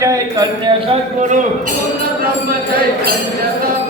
Jai Kanya Sadguru Purna Brahma Jai Kanya Sadguru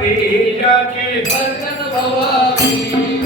भेटाचे bhajan Bhavani